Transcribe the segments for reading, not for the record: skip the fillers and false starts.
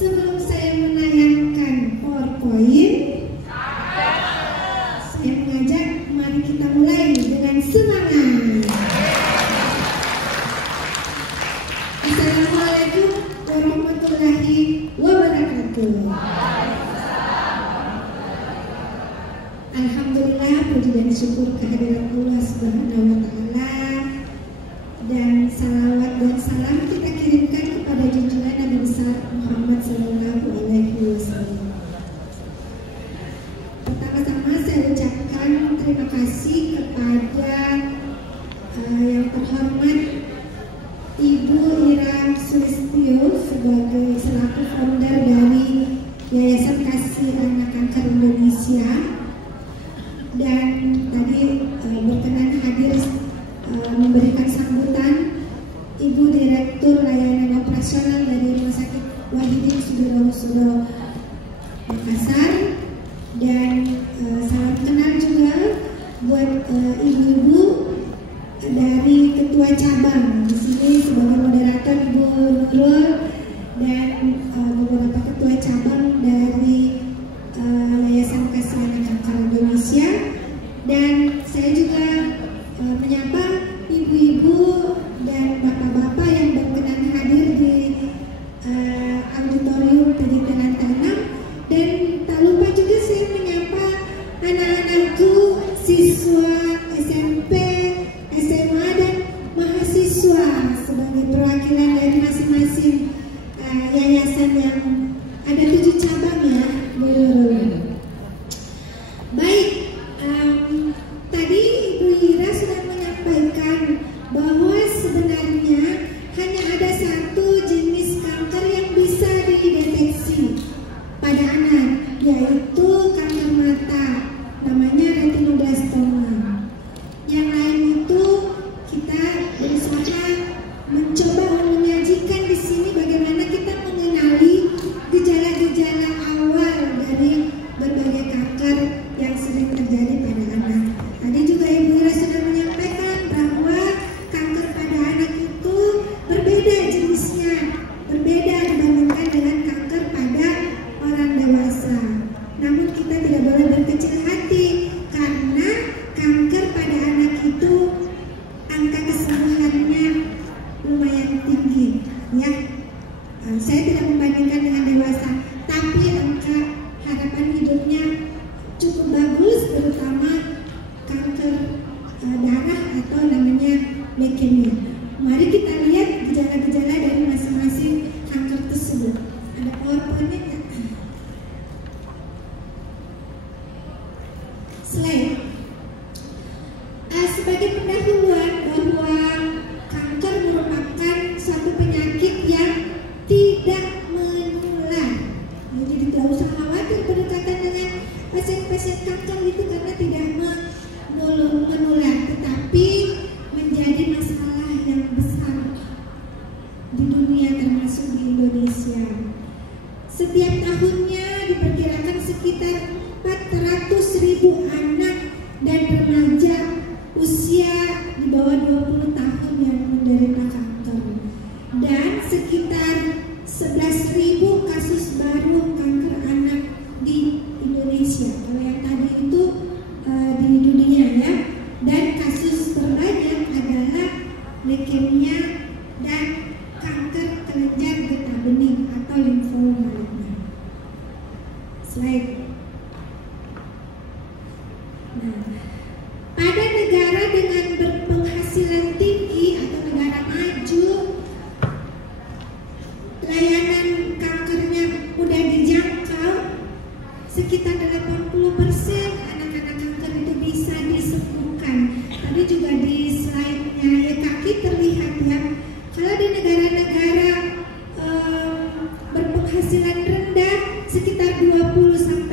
Sebelum saya menayangkan PowerPoint, saya mengajak mari kita mulai dengan semangat. Assalamualaikum warahmatullahi wabarakatuh. Alhamdulillah, puji dan syukur kehadirat Allah Subhanahu wa Ta'ala, dan salawat dan salam kita kirimkan kepada junjungan Nabi besar Muhammad Sallallahu Alaihi Wasallam. Pertama-tama saya ucapkan terima kasih kepada yang terhormat Ibu Ira Sulistyo sebagai selaku founder dari Yayasan Kasih Anak Kanker Indonesia, dan tadi berkenan hadir memberikan sambutan Ibu Direktur Layanan Operasional dari Rumah Sakit Wahidin Sudirohusodo Makassar, dan salam kenal juga buat ibu-ibu dari Ketua Cabang di sini sebagai moderator Ibu Nurul, dan beberapa Ketua Cabang dari Yayasan Kasih Anak Kanker Indonesia. Dan saya juga menyapa ibu-ibu dan bapak-bapak yang berkenan hadir di auditorium PDIP lantai 6, dan tak lupa juga saya menyapa anak-anakku, siswa SMP, SMA, dan mahasiswa sebagai perwakilan dari masing-masing yayasan yang ada 7 cabang ya. Baik, tadi Ibu Ira sudah menyampaikan bahwa sebenarnya hanya ada satu jenis kanker yang bisa dideteksi pada anak, yaitu kanker mata, namanya retinoblastoma. Yang lain itu kita berusaha mencoba menyajikan di sini bagaimana kita mengenali gejala-gejala awal dari berbagai kanker yang sering terjadi pada anak. Tadi juga Ibu Ira sudah menyampaikan bahwa kanker pada anak itu berbeda jenisnya, berbeda dibandingkan dengan kanker pada orang dewasa. Namun kita tidak boleh berkecil hati, karena kanker pada anak itu angka kesembuhannya lumayan tinggi, ya. Saya tidak membandingkan dengan dewasa, tapi angka harapan hidupnya cukup bagus, terutama kanker darah atau namanya leukemia. Mari kita lihat gejala-gejala dari masing-masing kanker tersebut. Ada PowerPoint-nya nggak? Slide. Sebagai pendahuluan bahwa kanker merupakan suatu penyakit yang tidak menular. Jadi tidak usah khawatir berdekatan dengan pasien-pasien kanker itu, karena tidak menular, tetapi menjadi masalah yang besar di dunia termasuk di Indonesia. Setiap tahunnya diperkirakan sekitar 400.000 anak dan remaja usia di bawah 20 tahun yang menderita kanker, dan sekitar 11.000 kasus baru kanker anak di Indonesia. Kalau yang tadi itu di dunia ya, dan kasus terbanyak adalah leukemia dan kanker kelenjar getah bening atau limfoma. Slide. Nah, pada negara dengan berpenghasilan tinggi atau negara maju, layanan kankernya mudah dijangkau. Sekitar 80% anak-anak kanker itu bisa disembuhkan. Tadi juga di slide-nya ya kaki terlihat ya, kalau di negara-negara berpenghasilan rendah sekitar 20-30%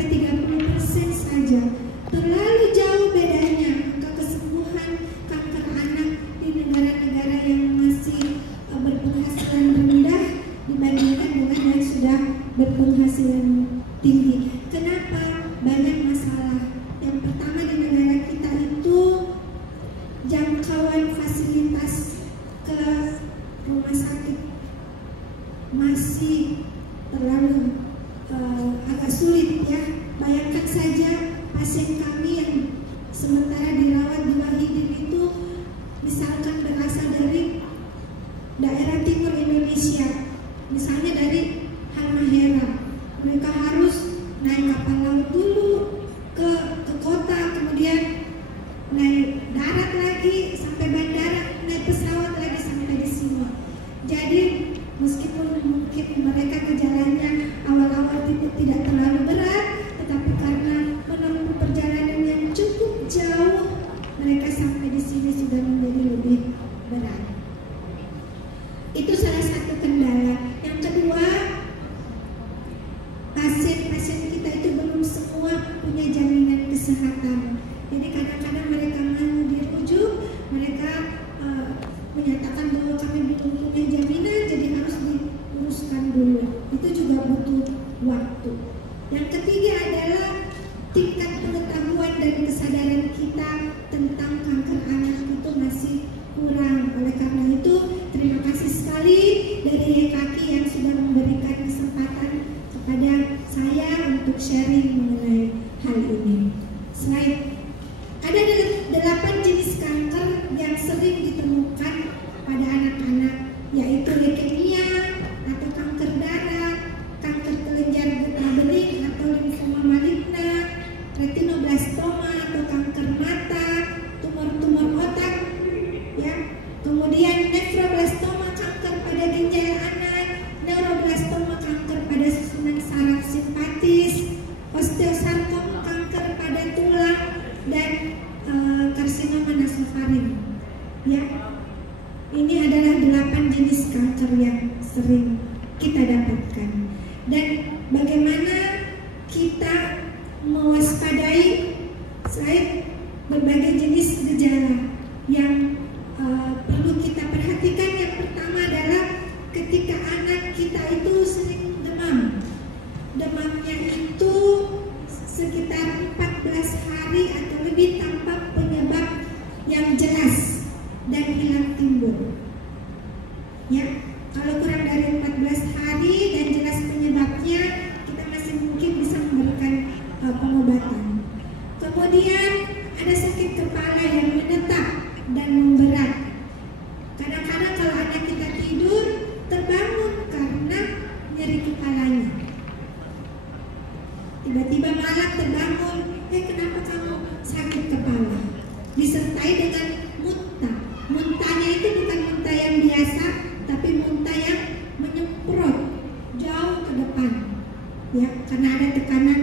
saja. Terlalu jauh bedanya angka kesembuhan kanker anak di negara-negara yang masih berpenghasilan rendah dibandingkan dengan yang sudah berpenghasilan tinggi. Kenapa? Banyak masalah. Yang pertama, di negara kita itu jangkauan fasilitas ke rumah sakit masih terlalu agak sulit ya. Bayangkan saja pasien kami yang sementara dirawat di Wahidin itu misalkan berasal dari daerah timur Indonesia, misalnya dari Halmahera. Mereka harus naik kapal laut dulu ke kota, kemudian naik darat lagi sampai bandara, naik pesawat lagi sampai di sini. Jadi meskipun mungkin mereka gejalanya awal-awal tidak terlalu berat, tetapi karena menempuh perjalanan yang cukup jauh, mereka sampai di sini sudah menjadi lebih berat. Itu salah satu kendala. Yang kedua, pasien-pasien kita itu belum semua punya jaminan kesehatan. Jadi kadang-kadang mereka mau dirujuk, mereka menyatakan bahwa kami belum punya jaminan, jadi harus diuruskan dulu. Itu juga butuh waktu. Yang ketiga adalah tingkat pengetahuan dan kesadaran kita tentang kanker anak itu masih kurang. Oleh karena itu, terima kasih sekali dari YKK yang sudah memberikan kesempatan kepada saya untuk sharing mengenai hal ini. Slide. Ada 8 jenis kanker yang sering ditemukan pada anak-anak, yaitu leukemia atau kanker darah, kanker kelenjar getah bening atau limfoma maligna, retinoblastoma atau kanker mata, tumor-tumor otak, ya. Kemudian nefroblastoma, kanker pada ginjal anak, neuroblastoma, kanker pada susunan saraf simpatis, osteosarkoma, kanker pada tulang, dan karsinoma nasofaring. Ya, ini adalah 8 jenis kanker yang sering kita dapatkan. Dan bagaimana kita mewaspadai selain berbagai jenis gejala yang perlu kita perhatikan. Yang pertama adalah ketika anak kita itu sering demam. Demamnya itu sekitar 14 hari atau lebih tanpa penyebab yang jelas dan hilang timbul. Ya, kalau kurang dari 14 hari dan jelas penyebabnya, kita masih mungkin bisa memberikan pengobatan. Kemudian ada sakit kepala yang menetap dan memberat. Kadang-kadang kalau anak kita tidur terbangun karena nyeri kepalanya. Tiba-tiba malam terbangun, kenapa kamu sakit kepala? Disertai dengan muntah. Muntahnya itu bukan muntah yang biasa, tapi muntah yang menyemprot jauh ke depan, ya, karena ada tekanan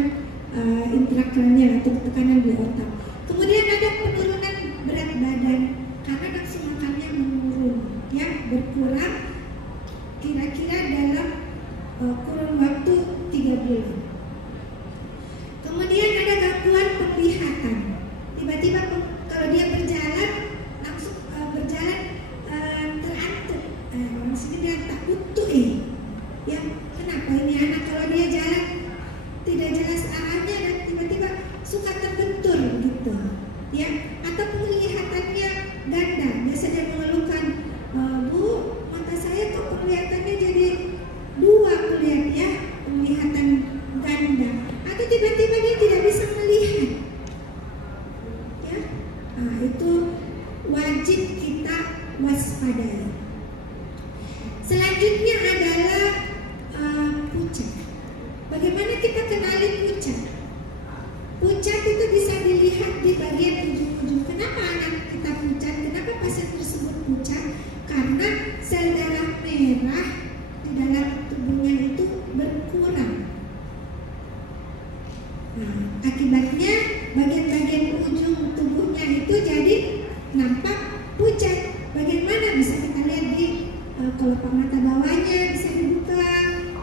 intrakranial atau tekanan di otak. Kemudian ada penurunan berat badan karena nafsu makannya menurun, ya, berkurang kira-kira dalam kurun waktu 3 bulan. Kemudian ada gangguan penglihatan. Tiba-tiba kalau dia berjalan langsung berjalan terantuk. Orang sini dia tak utuh ya. Kenapa ini anak kalau dia jalan tidak jelas arahnya dan tiba-tiba suka terbentur gitu, ya. Atau penglihatannya ganda. Biasa dia mengeluhkan, Bu, mata saya kok penglihatannya jadi 2 kulihat, ya, penglihatan ganda. Atau tiba-tiba dia tidak bisa melihat, ya. Nah, itu wajib kita waspadai. Selanjutnya adalah pucat. Bagaimana kita kenali pucat? Pucat itu bisa dilihat di bagian ujung-ujung. Kenapa anak kita pucat? Kenapa pasien tersebut pucat? Karena sel darah merah di dalam tubuhnya itu berkurang. Nah, akibatnya bagian-bagian ujung tubuhnya itu jadi nampak pucat. Bagaimana bisa kita lihat di kelopak mata bawahnya bisa dibuka,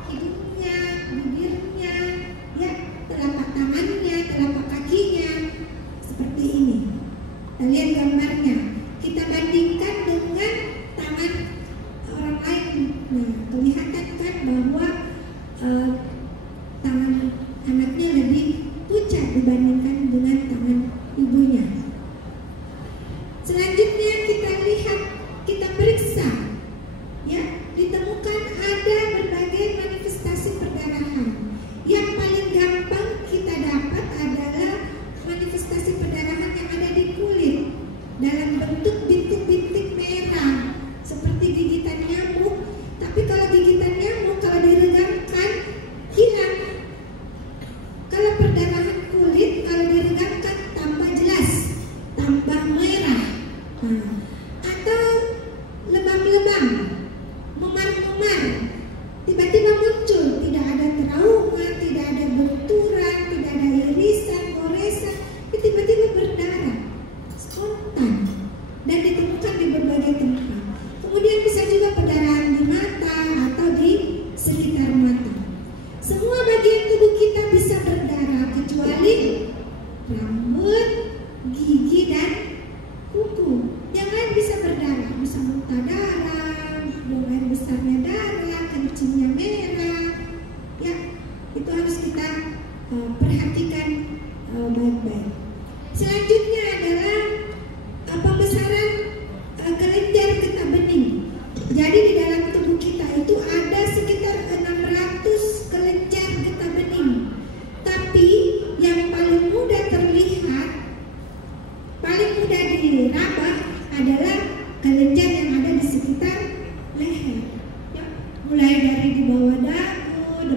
hidungnya, bibirnya, ya, telapak tangannya, telapak kakinya, seperti ini. Kita lihat gambarnya. Kita bandingkan dengan tangan orang lain. Nah, kelihatan kan bahwa tangan anaknya lebih pucat dibandingkan dengan tangan ibunya. Selanjutnya kita lihat, kita periksa, ya, ditemukan ada berbagai manifestasi perdarahan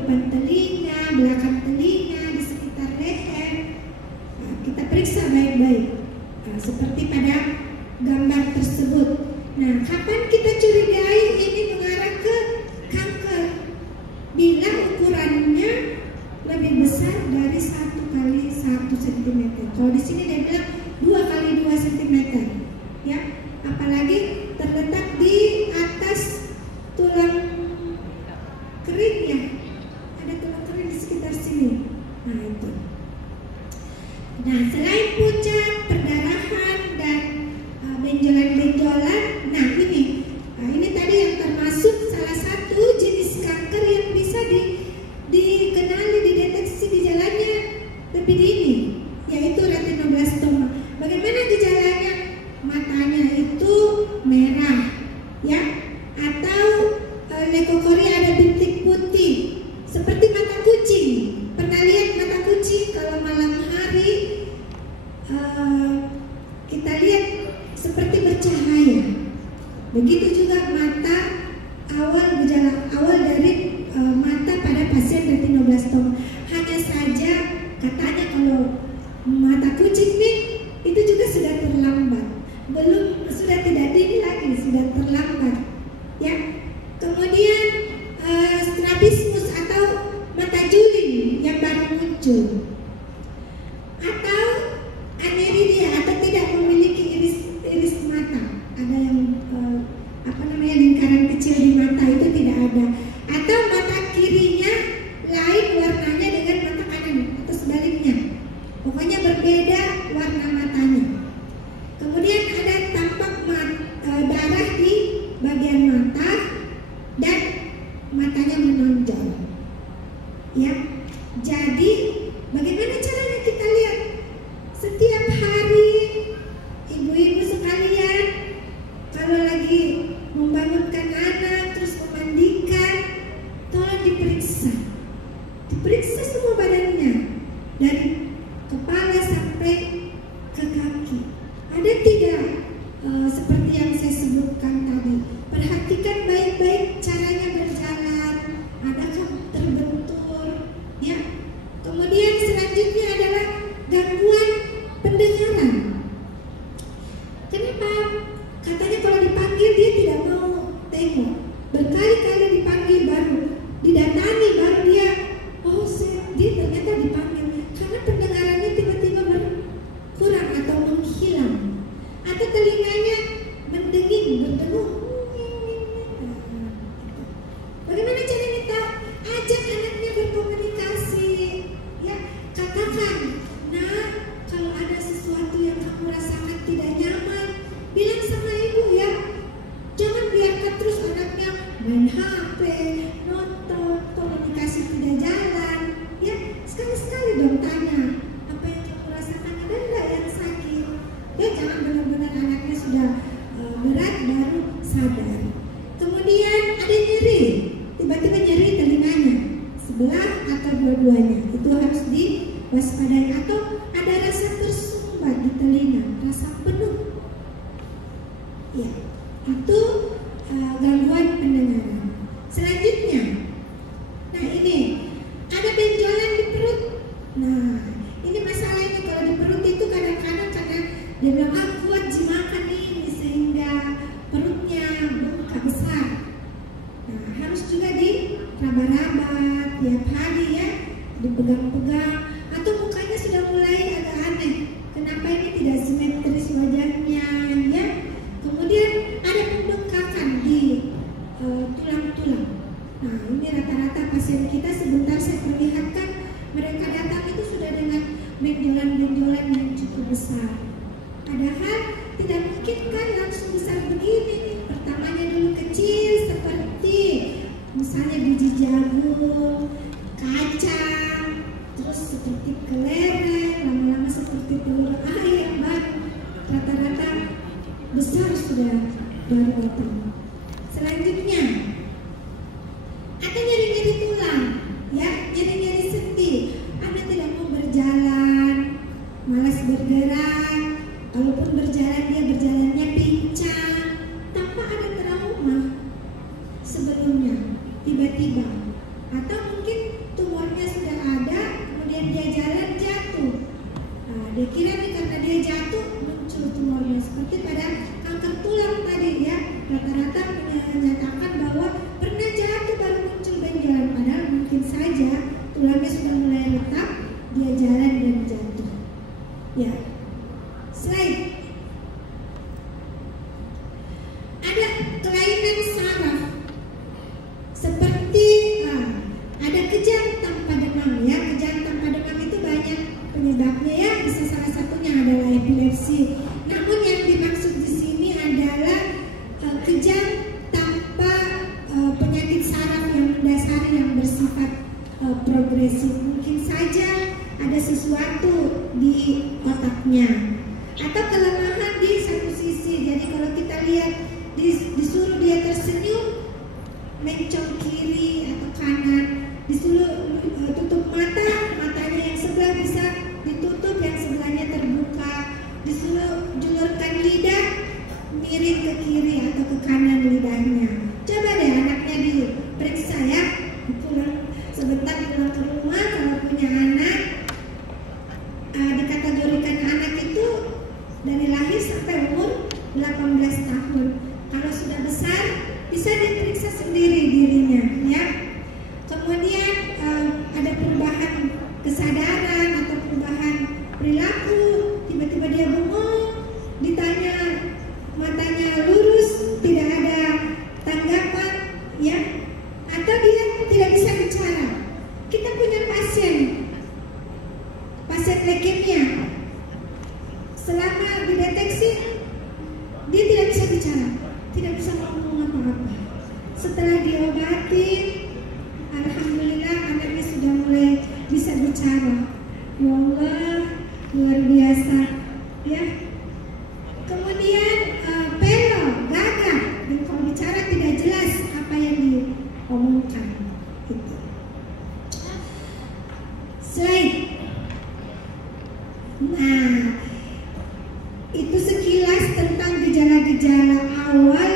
depan telinga, belakang telinga, di sekitar leher. Nah, kita periksa baik-baik, seperti pada gambar tersebut. Nah, kapan kita curigai ini mengarah ke kanker? Bila ukurannya lebih besar dari 1 kali 1 cm. Kalau di sini dia bilang 2 kali 2 cm, ya. Apalagi terletak di atas tulang kering, ya. Ada tulang kering di sekitar sini. Nah, itu. Nah, selain pucat, perdarahan, dan benjolan-benjolan, nah ini tadi yang termasuk salah satu jenis kanker yang bisa dikenali, dideteksi gejalanya lebih dini, yaitu retinoblastoma. Bagaimana gejalanya? Matanya itu merah, ya, atau leukokoria ada bintik putih, seperti mata kucing. Pernah lihat mata kucing kalau malam hari kita lihat seperti bercahaya. Begitu juga mata, gejala awal dari mata pada pasien retinoblastoma. Hanya saja katanya kalau mata kucing nih itu juga sudah terlambat, sudah tidak dini lagi, sudah terlambat, ya. Kemudian strabismus atau mata juling yang baru muncul, atau aniridia atau tidak memiliki iris mata. Ada yang lingkaran kecil di mata itu tidak ada, atau mata kirinya lain warnanya dengan mata kanan atau sebaliknya, pokoknya berbeda warna matanya. Kemudian ada tampak darah di bagian mata dan matanya menonjol, ya. Jadi bagaimana caranya kita lihat? Setiap hari ibu-ibu sekalian kalau lagi membangunkan anak terus memandikan, tolong diperiksa semua badannya dari kepala sampai ke kaki. Ada tidak seperti yang saya sebutkan tadi? Perhatikan baik-baik caranya berjalan, adakah terbentur, ya. Kemudian selanjutnya adalah gangguan pendengaran. Kenapa? Katanya kalau dipanggil dia tidak mau tengok. Berkali-kali dipanggil baru didatangi, baru dia dia ternyata dipanggil. Karena pendengarannya tiba-tiba berkurang atau menghilang, atau telinganya berdengung. Bagaimana caranya tahu? Ajak anaknya berkomunikasi, ya. Katakan, nah, kalau ada sesuatu yang kamu rasakan tidak nyaman, bilang sama ibu, ya. Jangan biarkan terus anaknya main HP, nonton, komunikasi tidak jalan, ya. Sekali-sekali dong tanya, apa yang kamu rasakan, ada enggak yang sakit? Ya, jangan benar-benar anaknya sudah berat baru sadar. Kemudian ada nyeri, tiba-tiba nyeri telinganya, sebelah atau dua-duanya, itu harus diwaspadai. Atau ada rasa tersumbat di telinga, rasa penuh, ya, itu gangguan pendengaran. Selanjutnya, nah ini ada benjolan di perut. Nah, ini masalahnya kalau di perut itu kadang-kadang karena dia bilang kuat makan ini sehingga perutnya bengkak besar. Nah, harus juga diraba-raba tiap hari, ya, dipegang-pegang. Atau mukanya sudah mulai agak aneh, kenapa ini tidak simetris wajahnya, ya. Kemudian ada pembengkakan di tulang-tulang. Nah, ini rata-rata pasien kita sebentar saya perlihatkan, mereka datang itu sudah dengan benjolan-benjolan yang cukup besar. Padahal tidak mungkin kan langsung besar begini. Pertamanya dulu kecil seperti misalnya biji jagung, kacang, terus seperti kelereng, lama-lama seperti telur ayam, baru rata-rata besar sudah baru datang. Selanjutnya ada nyeri-nyeri tulang, ya, nyeri-nyeri sendi. Anda tidak mau berjalan, malas bergerak. Kalaupun berjalan, dia berjalannya pincang tanpa ada trauma sebelumnya, tiba-tiba. Atau mungkin besar yang bersifat progresif. Mungkin saja ada sesuatu di otaknya atau kelemahan di satu sisi. Jadi kalau kita lihat disuruh dia tersenyum, mencong kiri atau kanan, disuruh tutup mata, matanya yang sebelah bisa ditutup, yang sebelahnya terbuka, disuruh julurkan lidah, miring ke kiri atau ke kanan lidahnya. Coba deh anaknya diperiksa ya, pulang sebentar pulang ke rumah. Kalau punya anak, dikategorikan anak itu dari lahir sampai umur 18 tahun. Kalau sudah besar bisa diperiksa sendiri dirinya ya. Kemudian ada perubahan kesadaran atau perubahan perilaku, tiba-tiba dia bengong, ditanya matanya lurus, tidak ada tanggapan ya, atau dia tidak bisa bicara. Kita punya pasien leukemia, selama dideteksi dia tidak bisa bicara, tidak bisa ngomong apa-apa. Setelah diobati, alhamdulillah anaknya sudah mulai bisa bicara. Ya Allah, luar biasa ya. Kemudian pelo, gagah, dan kalau bicara tidak jelas apa yang diomongkan gitu. Slide. Nah, itu sekilas tentang gejala-gejala awal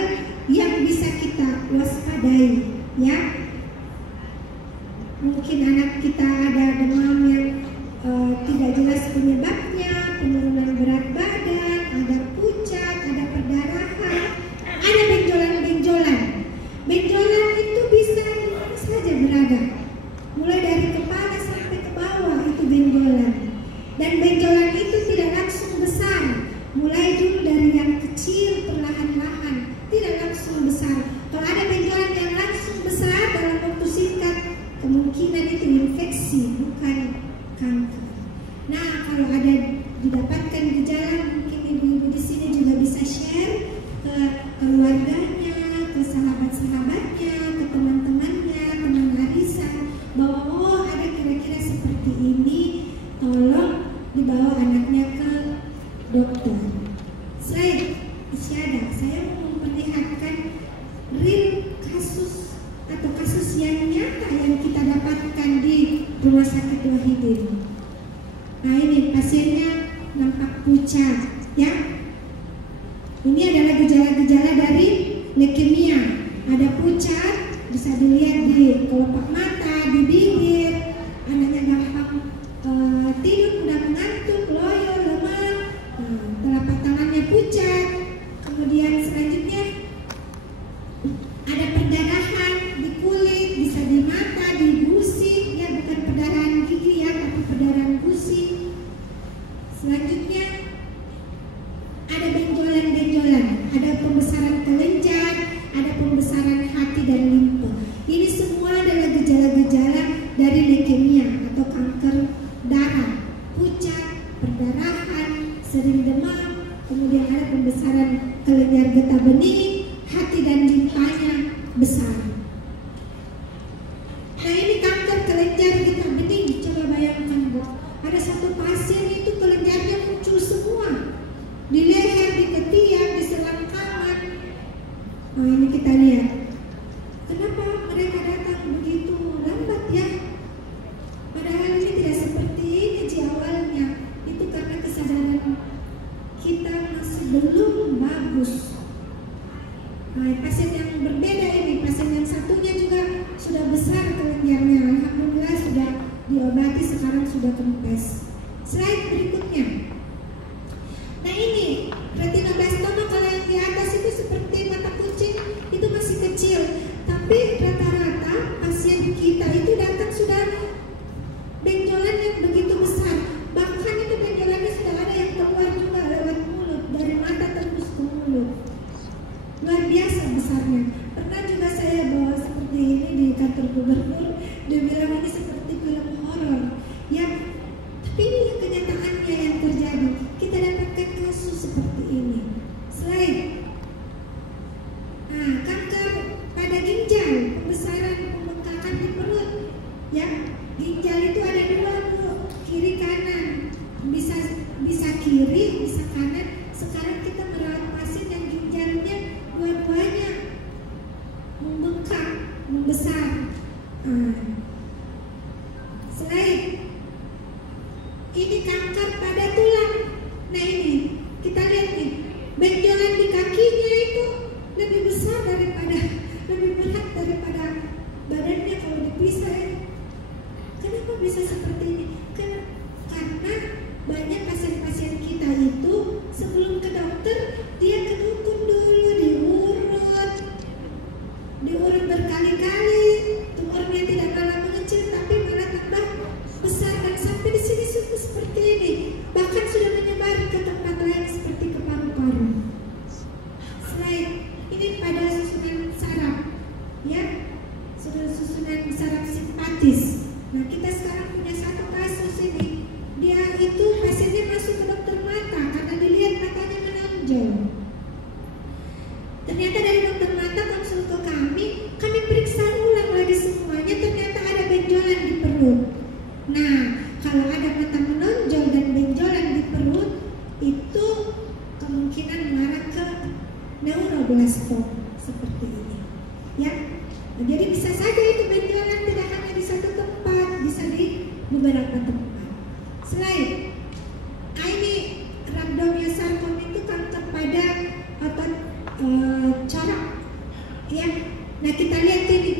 yang bisa kita waspadai ya. Mungkin anak kita ada demam yang tidak jelas penyebabnya, penurunan berat badan, ada pucat, ada perdarahan, ada benjolan-benjolan. Benjolan itu bisa di mana saja berada, mulai dari kepala sampai ke bawah itu benjolan. Dan benjolan itu tidak langsung besar, mulai dulu dari yang kecil perlahan-lahan, tidak langsung besar. Kalau ada benjolan yang langsung besar dalam waktu singkat, kemungkinan itu infeksi, bukan kanker. Nah, kalau ada didapatkan gejala, mungkin ibu-ibu di sini juga bisa share ke keluarganya, ke sahabat-sahabatnya, ke teman-temannya, teman arisan, bahwa oh ada kira-kira seperti ini, tolong dibawa anaknya ke dokter. Slide isyada, saya mau memperlihatkan real kasus atau kasus yang nyata yang kita dapatkan di Rumah Sakit Wahidin. Nah ini pasiennya nampak pucat ya. Ini adalah gejala-gejala dari leukemia. Ada pucat, bisa dilihat di kelopak mata, di bibir, anaknya gampang tidur, mudah mengantuk, loyo, lemah, telapak tangannya pucat. Kemudian selanjutnya ada perdarahan di kulit, bisa di mata, di gusi, ya bukan perdarahan gigi ya, tapi perdarahan gusi. Selanjutnya ada benjolan-benjolan, ada pembesaran kelenjar, ada pembesaran hati dan limpa. Ini semua adalah gejala-gejala dari leukemia atau kanker darah, pucat, perdarahan, sering demam, kemudian ada pembesaran kelenjar getah bening, hati dan limpanya besar. Nah ini kanker kelenjar getah bening, coba bayangkan Bu, ada satu pasien itu kelenjarnya muncul semua, di leher, di ketiak, di selangkangan. Nah ini kita lihat, kenapa mereka datang begitu lambat ya? Padahal ini tidak seperti ini di awalnya. Itu karena kesadaran kita masih belum bagus. Nah, pasien yang berbeda ini, pasien yang satunya juga sudah besar kelenjarnya. Alhamdulillah sudah diobati, sekarang sudah kempes. Slide berikutnya. Nah ini retinoblastoma, kalau yang di atas itu seperti mata kucing, itu masih kecil. Tapi rata-rata pasien kita itu datang sudah benjolan yang begitu besar. Bahkan itu benjolannya sudah ada yang keluar juga lewat mulut, dari mata tembus ke mulut. Luar biasa besarnya. Pernah juga saya bawa seperti ini di kantor gubernur, dia bilang ini seperti film horor. Ya, tapi ini kenyataannya yang terjadi. Kita dapatkan kasus seperti ini. Slide. Nah, kanker pada ginjal, pembesaran pembengkakan di perut. Ya, ginjal itu ada dua Bu, kiri kanan. Bisa kiri, bisa kanan. Sekarang kita merawat pasien yang ginjalnya dua-duanya membengkak, membesar. Selain ini kanker pada tulang. Nah ini kita lihat nih, benjolan di kakinya itu lebih besar lebih berat daripada badannya kalau dipisah ya. Kenapa bisa seperti ini? Karena banyak pasien-pasien kita itu sebelum ke dokter dia ke dukun dulu, diurut berkali-kali, tumornya tidak malah mengecil tapi malah tambah besar dan sampai di sini seperti ini, bahkan sudah menyebar ke tempat lain seperti ke paru-paru. Selain ini pada susunan saraf, ya, susunan saraf simpatis. Nah kita sekarang punya satu kasus ini, dia itu pasiennya masuk ke dokter mata karena dilihat matanya menonjol. Ternyata dari dokter mata konsul ke kami periksa ulang lagi semuanya, ternyata ada benjolan di perut. Nah, kalau ada mata menonjol dan benjolan di perut, itu kemungkinan mengarah ke neuroblastom seperti ini. Ya, nah, jadi bisa saja itu benjolan tidak hanya di satu tempat, bisa di beberapa tempat. Selain ini rhabdomyosarkom itu kanker pada otot corak. Ya, nah kita lihat ini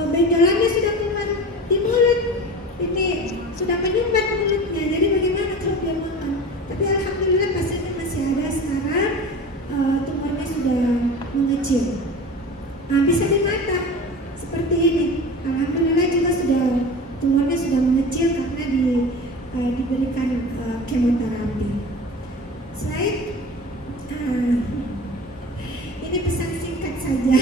benjolannya sudah keluar di mulut, ini sudah menyumbat mulutnya. Jadi bagaimana kalau dia makan? Tapi alhamdulillah pasiennya masih ada sekarang, tumornya sudah mengecil. Nah bisa di mata seperti ini, alhamdulillah juga tumornya sudah mengecil karena diberikan kemoterapi. Selain ini pesan singkat saja.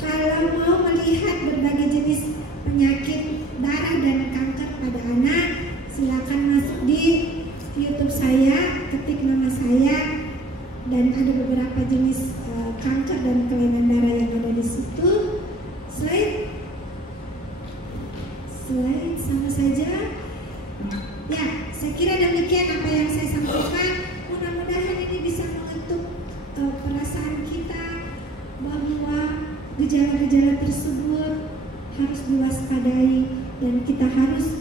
Kalau mau melihat berbagai jenis penyakit darah dan kanker pada anak, silakan masuk di YouTube saya, ketik nama saya, dan ada beberapa jenis kanker dan kelainan darah yang ada di situ. Selain sama saja. Ya, saya kira demikian apa yang saya sampaikan. Mudah-mudahan ini bisa mengetuk perasaan kita bahwa gejala-gejala tersebut harus diwaspadai dan kita harus